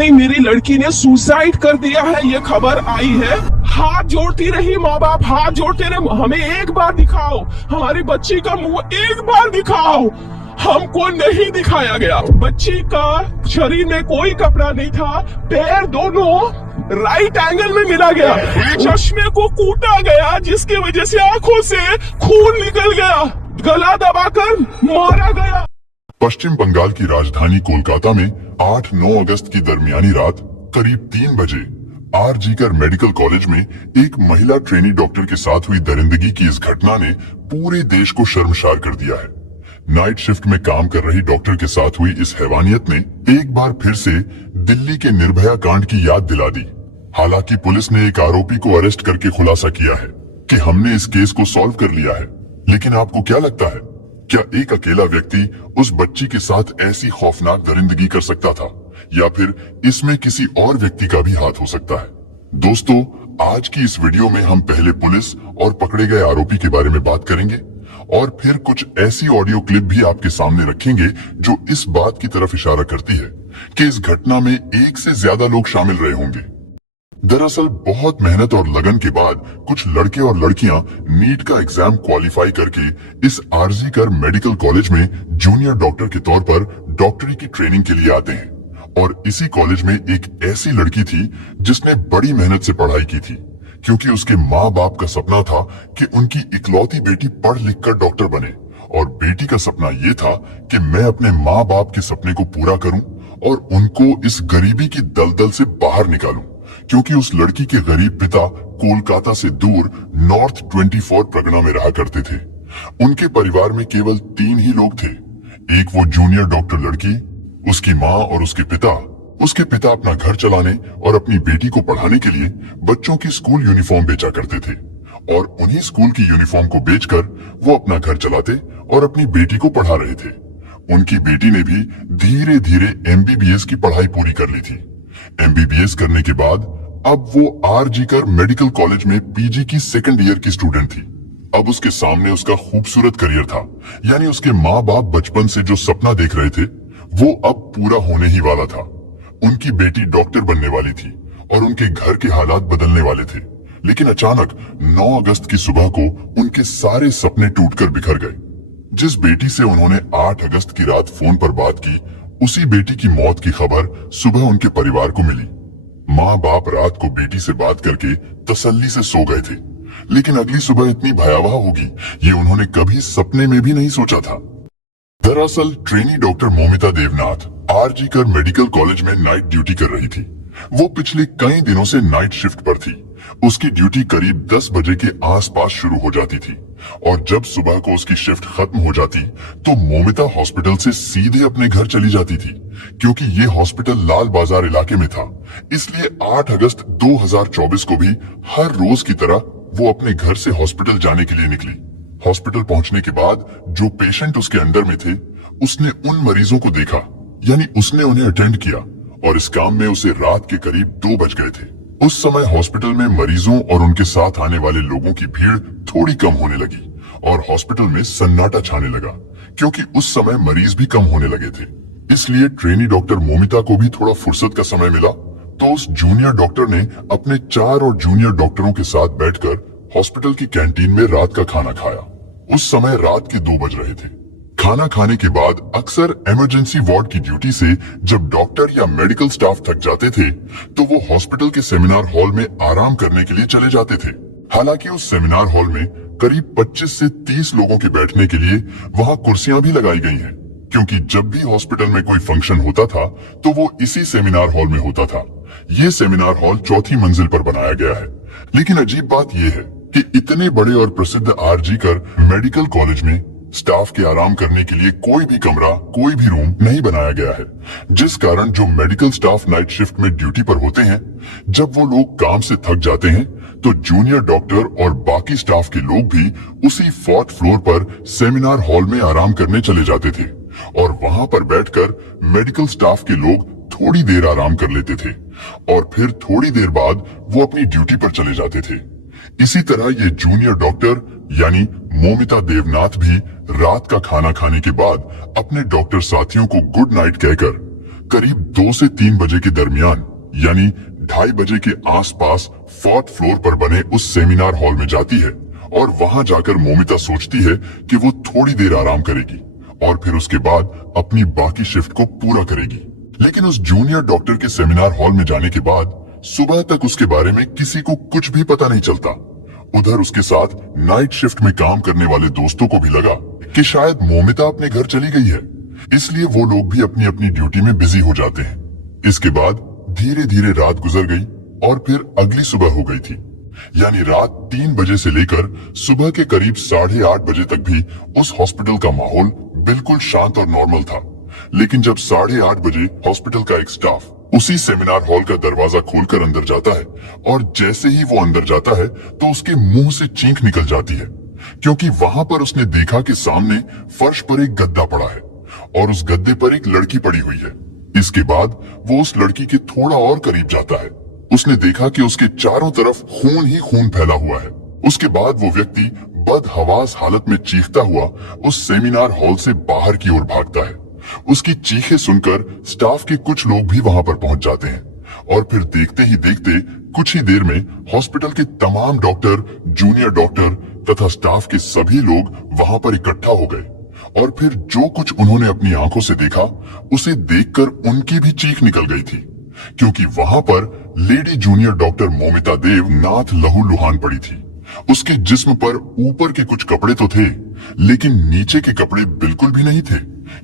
नहीं, मेरी लड़की ने सुसाइड कर दिया है, ये खबर आई है। हाथ जोड़ती रही माँ बाप, हाथ जोड़ते रहे, हमें एक बार दिखाओ, हमारी बच्ची का मुंह एक बार दिखाओ। हमको नहीं दिखाया गया। बच्ची का शरीर में कोई कपड़ा नहीं था, पैर दोनों राइट एंगल में मिला गया, चश्मे को कूटा गया जिसकी वजह से आंखों से खून निकल गया, गला दबाकर मारा गया। पश्चिम बंगाल की राजधानी कोलकाता में 8-9 अगस्त की दरमियानी रात करीब 3 बजे आरजीकर मेडिकल कॉलेज में एक महिला ट्रेनी डॉक्टर के साथ हुई दरिंदगी की इस घटना ने पूरे देश को शर्मसार कर दिया है। नाइट शिफ्ट में काम कर रही डॉक्टर के साथ हुई इस हैवानियत ने एक बार फिर से दिल्ली के निर्भया कांड की याद दिला दी। हालांकि पुलिस ने एक आरोपी को अरेस्ट करके खुलासा किया है कि हमने इस केस को सॉल्व कर लिया है, लेकिन आपको क्या लगता है, क्या एक अकेला व्यक्ति उस बच्ची के साथ ऐसी खौफनाक दरिंदगी कर सकता था, या फिर इसमें किसी और व्यक्ति का भी हाथ हो सकता है? दोस्तों, आज की इस वीडियो में हम पहले पुलिस और पकड़े गए आरोपी के बारे में बात करेंगे और फिर कुछ ऐसी ऑडियो क्लिप भी आपके सामने रखेंगे जो इस बात की तरफ इशारा करती है कि इस घटना में एक से ज्यादा लोग शामिल रहे होंगे। दरअसल बहुत मेहनत और लगन के बाद कुछ लड़के और लड़कियां नीट का एग्जाम क्वालिफाई करके इस आरजीकर मेडिकल कॉलेज में जूनियर डॉक्टर के तौर पर डॉक्टरी की ट्रेनिंग के लिए आते हैं। और इसी कॉलेज में एक ऐसी लड़की थी जिसने बड़ी मेहनत से पढ़ाई की थी, क्योंकि उसके माँ बाप का सपना था कि उनकी इकलौती बेटी पढ़ लिख कर डॉक्टर बने, और बेटी का सपना ये था कि मैं अपने माँ बाप के सपने को पूरा करूं और उनको इस गरीबी की दलदल से बाहर निकालूं, क्योंकि उस लड़की के गरीब पिता कोलकाता से दूर नॉर्थ 24 परगना में रहा करते थे। उनके परिवार में केवल 3 ही लोग थे, एक वो जूनियर डॉक्टर लड़की, उसकी माँ और उसके पिता। उसके पिता अपना घर चलाने और अपनी बेटी को पढ़ाने के लिए बच्चों की स्कूल यूनिफॉर्म बेचा करते थे, और उन्हीं स्कूल की यूनिफॉर्म को बेचकर वो अपना घर चलाते और अपनी बेटी को पढ़ा रहे थे। उनकी बेटी ने भी धीरे धीरे एमबीबीएस की पढ़ाई पूरी कर ली थी। एमबीबीएस करने के बाद अब वो आरजीकर मेडिकल कॉलेज में पीजी की सेकंड ईयर की स्टूडेंट थी। अब उसके सामने उसका खूबसूरत करियर था, यानी उसके माँ बाप बचपन से जो सपना देख रहे थे वो अब पूरा होने ही वाला था। उनकी बेटी डॉक्टर बनने वाली थी और उनके घर के हालात बदलने वाले थे। लेकिन अचानक 9 अगस्त की सुबह को उनके सारे सपने टूटकर बिखर गए। जिस बेटी से उन्होंने 8 अगस्त की रात फोन पर बात की, उसी बेटी की मौत की खबर सुबह उनके परिवार को मिली। माँ बाप रात को बेटी से बात करके तसल्ली से सो गए थे, लेकिन अगली सुबह इतनी भयावह होगी ये उन्होंने कभी सपने में भी नहीं सोचा था। दरअसल trainee doctor Moumita Debnath RG Kar medical college में नाइट ड्यूटी कर रही थी। वो पिछले कई दिनों से नाइट शिफ्ट पर थी। उसकी ड्यूटी करीब 10 बजे के आसपास शुरू हो जाती थी, और जब सुबह को उसकी शिफ्ट खत्म हो जाती तो मोमिता हॉस्पिटल से सीधे अपने घर चली जाती थी, क्योंकि ये हॉस्पिटल लाल बाजार इलाके में था। इसलिए 8 अगस्त 2024 को भी हर रोज की तरह वो अपने घर से हॉस्पिटल जाने के लिए निकली। हॉस्पिटल पहुंचने के बाद जो पेशेंट उसके अंडर में थे, उसने उन मरीजों को देखा, यानी उसने उन्हें अटेंड किया, और इस काम में उसे रात के करीब 2 बज गए थे। उस समय हॉस्पिटल में मरीजों और उनके साथ आने वाले लोगों की भीड़ थोड़ी कम होने लगी और हॉस्पिटल में सन्नाटा छाने लगा, क्योंकि उस समय मरीज भी कम होने लगे थे। इसलिए ट्रेनी डॉक्टर मोमिता को भी थोड़ा फुर्सत का समय मिला, तो उस जूनियर डॉक्टर ने अपने 4 और जूनियर डॉक्टरों के साथ बैठकर हॉस्पिटल की कैंटीन में रात का खाना खाया। उस समय रात के 2 बज रहे थे। खाना खाने के बाद अक्सर इमरजेंसी वार्ड की ड्यूटी से जब डॉक्टर या मेडिकल स्टाफ थक जाते थे तो वो हॉस्पिटल के सेमिनार हॉल में आराम करने के लिए चले जाते थे। हालांकि उस सेमिनार हॉल में करीब 25 से 30 लोगों के बैठने के लिए वहां कुर्सियां भी लगाई गई हैं, क्योंकि जब भी हॉस्पिटल में कोई फंक्शन होता था तो वो इसी सेमिनार हॉल में होता था। ये सेमिनार हॉल 4थी मंजिल पर बनाया गया है। लेकिन अजीब बात यह है कि इतने बड़े और प्रसिद्ध आरजीकर मेडिकल कॉलेज में स्टाफ के आराम करने के लिए कोई भी कमरा, कोई भी रूम नहीं बनाया गया है, जिस कारण जो मेडिकल स्टाफ नाइट शिफ्ट में ड्यूटी पर होते हैं, जब वो लोग काम से थक जाते हैं तो जूनियर डॉक्टर और बाकी स्टाफ के लोग भी उसी 4th फ्लोर पर सेमिनार हॉल में आराम करने चले जाते थे, और वहां पर बैठकर मेडिकल स्टाफ के लोग थोड़ी देर आराम कर लेते थे और फिर थोड़ी देर बाद वो अपनी ड्यूटी पर चले जाते थे। इसी तरह ये जूनियर डॉक्टर यानी मोमिता देवनाथ भी रात का खाना खाने के बाद अपने डॉक्टर साथियों को गुड नाइट कहकर करीब 2 से 3 बजे के दरमियान यानी 2:30 बजे के आसपास 4th फ्लोर पर बने उस सेमिनार हॉल में जाती है और वहां जाकर मोमिता सोचती है कि वो थोड़ी देर आराम करेगी और फिर उसके बाद अपनी बाकी शिफ्ट को पूरा करेगी। लेकिन उस जूनियर डॉक्टर के सेमिनार हॉल में जाने के बाद सुबह तक उसके बारे में किसी को कुछ भी पता नहीं चलता। उधर उसके साथ नाइट शिफ्ट में काम करने वाले दोस्तों को भी लगा कि शायद मोमिता अपने घर चली गई है, इसलिए वो लोग भी अपनी अपनी ड्यूटी में बिजी हो जाते हैं। इसके बाद धीरे धीरे रात गुजर गई और फिर अगली सुबह हो गई थी, यानी रात 3 बजे से लेकर सुबह के करीब 8:30 बजे तक भी उस हॉस्पिटल का माहौल बिल्कुल शांत और नॉर्मल था। लेकिन जब 8:30 बजे हॉस्पिटल का एक स्टाफ उसी सेमिनार हॉल का दरवाजा खोलकर अंदर जाता है और जैसे ही वो अंदर जाता है तो उसके मुंह से चीख निकल जाती है, क्योंकि वहां पर उसने देखा कि सामने फर्श पर एक गद्दा पड़ा है और उस गद्दे पर एक लड़की पड़ी हुई है। इसके बाद वो उस लड़की के थोड़ा और करीब जाता है। उसने देखा कि उसके चारों तरफ खून ही खून फैला हुआ है। उसके बाद वो व्यक्ति बदहवास हालत में चीखता हुआ उस सेमिनार हॉल से बाहर की ओर भागता है। उसकी चीखें सुनकर स्टाफ के कुछ लोग भी वहां पर पहुंच जाते हैं और फिर देखते ही देखते कुछ ही देर में हॉस्पिटल के तमाम डॉक्टर, जूनियर डॉक्टर तथा स्टाफ के सभी लोग वहां पर इकट्ठा हो गए और फिर जो कुछ उन्होंने अपनी आंखों से देखा उसे देखकर उनकी भी चीख निकल गई थी, क्योंकि वहां पर लेडी जूनियर डॉक्टर मोमिता देव नाथ लहूलुहान पड़ी थी। उसके जिस्म पर ऊपर के कुछ कपड़े तो थे, लेकिन नीचे के कपड़े बिल्कुल भी नहीं थे,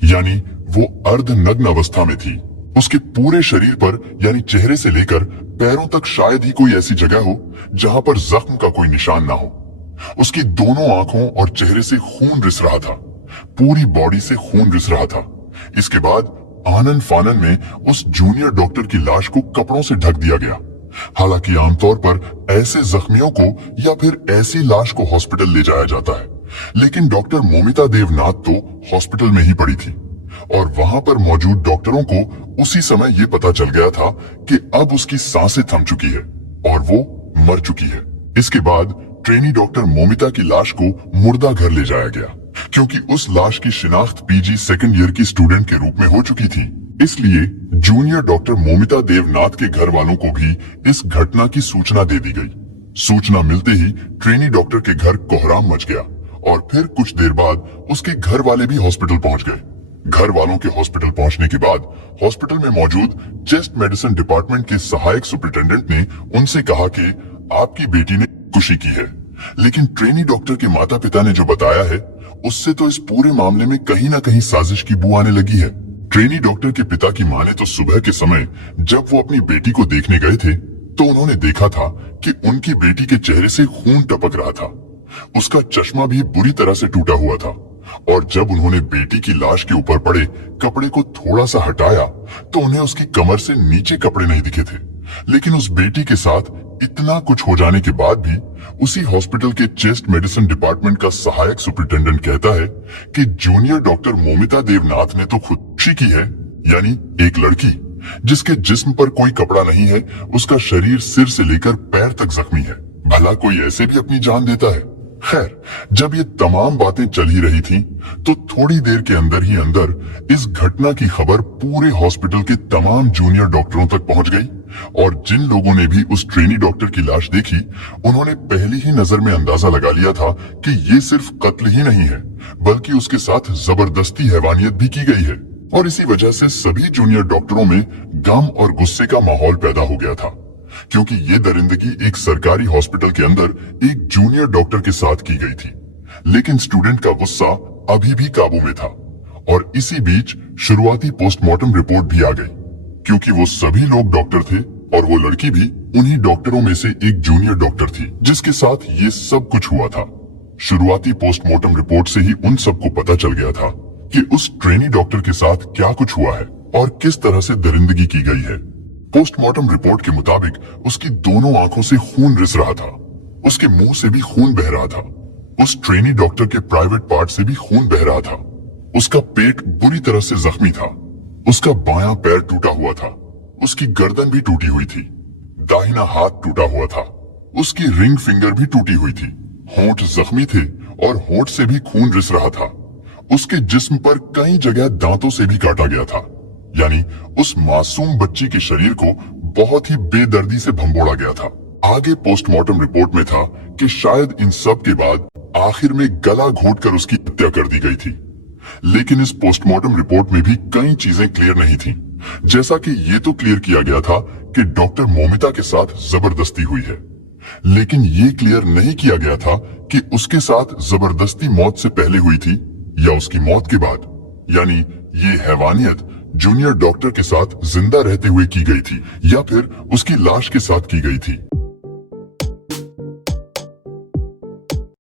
यानी वो अर्धनग्न अवस्था में थी। उसके पूरे शरीर पर यानी चेहरे से लेकर पैरों तक शायद ही कोई ऐसी जगह हो जहां पर जख्म का कोई निशान ना हो। उसकी दोनों आंखों और चेहरे से खून रिस रहा था, पूरी बॉडी से खून रिस रहा था। इसके बाद आनन फानन में उस जूनियर डॉक्टर की लाश को कपड़ों से ढक दिया गया। हालांकि आमतौर पर ऐसे जख्मियों को या फिर ऐसी लाश को हॉस्पिटल ले जाया जाता है, लेकिन डॉक्टर मोमिता देवनाथ तो हॉस्पिटल में ही पड़ी थी और वहां पर मौजूद डॉक्टरों को उसी समय ये पता चल गया था कि अब उसकी सांसें थम चुकी है और वो मर चुकी है। इसके बाद ट्रेनी डॉक्टर मोमिता की लाश को मुर्दा घर ले जाया गया, क्योंकि उस लाश की शिनाख्त पीजी सेकंड ईयर की स्टूडेंट के रूप में हो चुकी थी। इसलिए जूनियर डॉक्टर मोमिता देवनाथ के घर वालों को भी इस घटना की सूचना दे दी गई। सूचना मिलते ही ट्रेनी डॉक्टर के घर कोहराम मच गया और फिर कुछ देर बाद उसके घर वाले भी हॉस्पिटल पहुंच गए। घर वालों के हॉस्पिटल पहुंचने के बाद हॉस्पिटल में मौजूद चेस्ट मेडिसिन डिपार्टमेंट के सहायक सुपरिटेंडेंट ने उनसे कहा कि आपकी बेटी ने खुशी की है, लेकिन ट्रेनी डॉक्टर के माता पिता ने जो बताया है उससे तो इस पूरे मामले में कहीं ना कहीं साजिश की बू आने लगी है। ट्रेनी डॉक्टर के पिता की मां ने तो सुबह के समय जब वो अपनी बेटी को देखने गए थे तो उन्होंने देखा था कि उनकी बेटी के चेहरे से खून टपक रहा था। उसका चश्मा भी बुरी तरह से टूटा हुआ था और जब उन्होंने बेटी की लाश के ऊपर पड़े कपड़े को थोड़ा सा हटाया तो उन्हें उसकी कमर से नीचे कपड़े नहीं दिखे थे। लेकिन उस बेटी के साथ इतना कुछ हो जाने के बाद भी उसी हॉस्पिटल के चेस्ट मेडिसिन डिपार्टमेंट का सहायक सुपरिटेंडेंट कहता है कि जूनियर डॉक्टर मोमिता देवनाथ ने तो खुदकुशी की है, यानी एक लड़की जिसके जिस्म पर कोई कपड़ा नहीं है, उसका शरीर सिर से लेकर पैर तक जख्मी है। भला कोई ऐसे भी अपनी जान देता है? खैर, जब ये तमाम बातें चल ही रही थी तो थोड़ी देर के अंदर ही अंदर इस घटना की खबर पूरे हॉस्पिटल के तमाम जूनियर डॉक्टरों तक पहुंच गई और जिन लोगों ने भी उस ट्रेनी डॉक्टर की लाश देखी उन्होंने पहली ही नजर में अंदाजा लगा लिया था कि ये सिर्फ कत्ल ही नहीं है, बल्कि उसके साथ जबरदस्ती हैवानियत भी की गई है। और इसी वजह से सभी जूनियर डॉक्टरों में गम और गुस्से का माहौल पैदा हो गया था, क्योंकि ये दरिंदगी एक सरकारी हॉस्पिटल के अंदर एक जूनियर डॉक्टर के साथ की गई थी। लेकिन स्टूडेंट का गुस्सा अभी भी काबू में था और इसी बीच शुरुआती पोस्टमार्टम रिपोर्ट भी आ गई, क्योंकि वो सभी लोग डॉक्टर थे और वो लड़की भी उन्हीं डॉक्टरों में से एक जूनियर डॉक्टर थी जिसके साथ ये सब कुछ हुआ था। शुरुआती पोस्टमार्टम रिपोर्ट से ही उन सबको पता चल गया था कि उस ट्रेनी डॉक्टर के साथ क्या कुछ हुआ है और किस तरह से दरिंदगी की गई है। पोस्टमार्टम रिपोर्ट के मुताबिक उसकी दोनों आंखों से खून रिस रहा था, उसके मुंह से भी खून बह रहा था, उस ट्रेनी डॉक्टर के प्राइवेट पार्ट से भी खून बह रहा था, उसका पेट बुरी तरह से जख्मी था, उसका बायां पैर टूटा हुआ था, उसकी गर्दन भी टूटी हुई थी, दाहिना हाथ टूटा हुआ था, उसकी रिंग फिंगर भी टूटी हुई थी, होंठ जख्मी थे और होंठ से भी खून रिस रहा था, उसके जिस्म पर कई जगह दांतों से भी काटा गया था। यानी उस मासूम बच्ची के शरीर को बहुत ही बेदर्दी से भंबोड़ा गया था। आगे पोस्टमार्टम रिपोर्ट में था कि शायद इन सब के बाद आखिर में गला घोंटकर उसकी हत्या कर दी गई थी। लेकिन इस पोस्टमार्टम रिपोर्ट में भी कई चीजें क्लियर नहीं थी। जैसा कि ये तो क्लियर किया गया था कि डॉक्टर मोमिता के साथ जबरदस्ती हुई है, लेकिन ये क्लियर नहीं किया गया था कि उसके साथ जबरदस्ती मौत से पहले हुई थी या उसकी मौत के बाद, यानी ये हैवानियत जूनियर डॉक्टर के साथ जिंदा रहते हुए की गई थी या फिर उसकी लाश के साथ की गई थी।